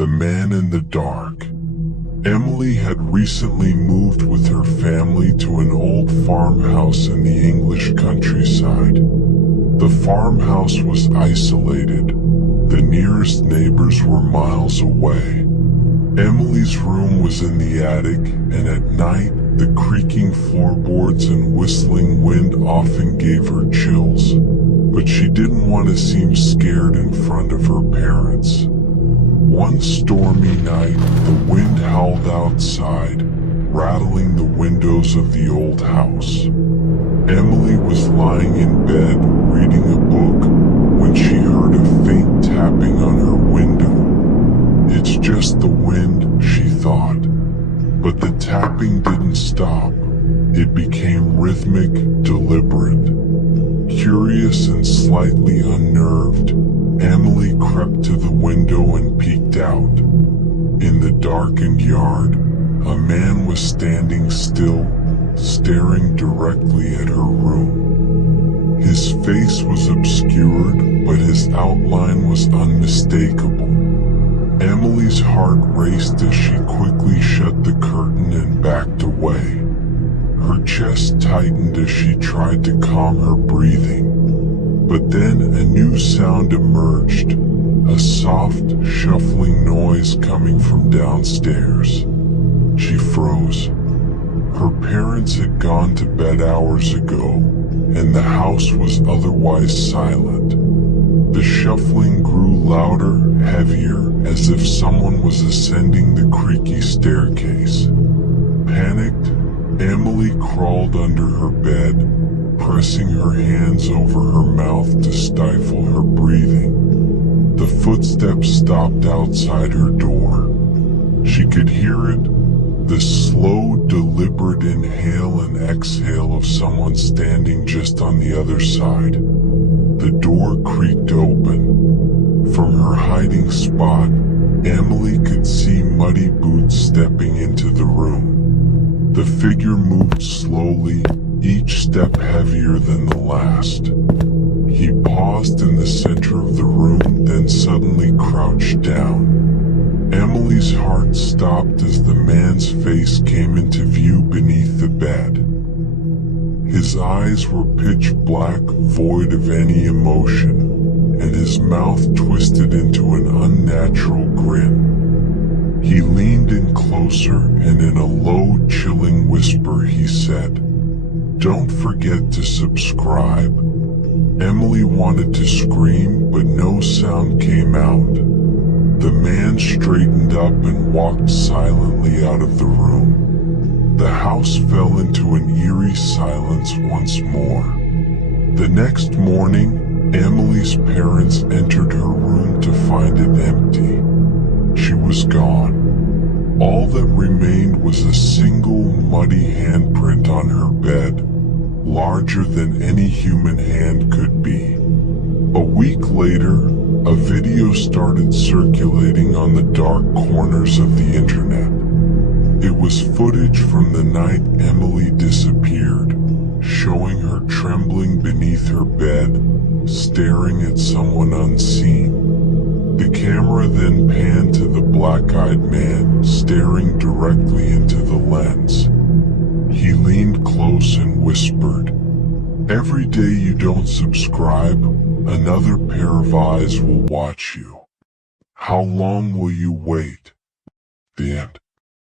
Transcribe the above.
The Man in the Dark. Emily had recently moved with her family to an old farmhouse in the English countryside. The farmhouse was isolated. The nearest neighbors were miles away. Emily's room was in the attic, and at night, the creaking floorboards and whistling wind often gave her chills. But she didn't want to seem scared in front of her parents. One stormy night, the wind howled outside, rattling the windows of the old house. Emily was lying in bed, reading a book, when she heard a faint tapping on her window. It's just the wind, she thought. But the tapping didn't stop. It became rhythmic, deliberate. Curious and slightly unnerved, Emily crept to the window and peeked out. In the darkened yard, a man was standing still, staring directly at her room. His face was obscured, but his outline was unmistakable. Emily's heart raced as she quickly shut the curtain and backed away. Her chest tightened as she tried to calm her breathing. But then a new sound emerged, a soft, shuffling noise coming from downstairs. She froze. Her parents had gone to bed hours ago, and the house was otherwise silent. The shuffling grew louder, heavier, as if someone was ascending the creaky staircase. Panicked, Emily crawled under her bed, pressing her hands over her mouth to stifle her breathing. The footsteps stopped outside her door. She could hear it, the slow, deliberate inhale and exhale of someone standing just on the other side. The door creaked open. From her hiding spot, Emily could see muddy boots stepping into the room. The figure moved slowly, each step heavier than the last. He paused in the center of the room, then suddenly crouched down. Emily's heart stopped as the man's face came into view beneath the bed. His eyes were pitch black, void of any emotion, and his mouth twisted into an unnatural grin. He leaned in closer, and in a low, chilling whisper he said, "Don't forget to subscribe." Emily wanted to scream, but no sound came out. The man straightened up and walked silently out of the room. The house fell into an eerie silence once more. The next morning, Emily's parents entered her room to find it empty. She was gone. All that remained was a single muddy handprint on her bed, larger than any human hand could be. A week later, a video started circulating on the dark corners of the internet. It was footage from the night Emily disappeared, showing her trembling beneath her bed, staring at someone unseen. The camera then panned to the black-eyed man, staring directly into the lens. He leaned close and whispered, "Every day you don't subscribe, another pair of eyes will watch you. How long will you wait?" The end.